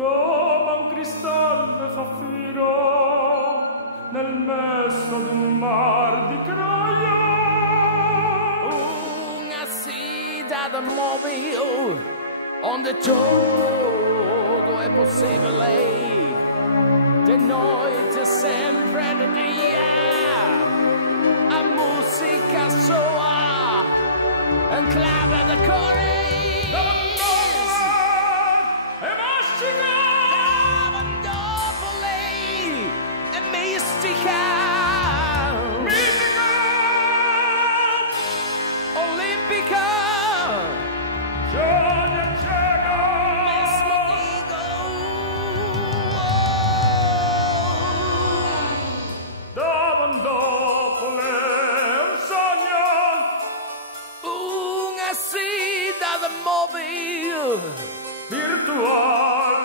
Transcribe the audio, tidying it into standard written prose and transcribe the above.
come un cristallo fa filo nel mezzo d'un mar di croia. Una cidade móvel onde tudo é possível. De noite sempre de dia a música soa em clave de cores. Virtual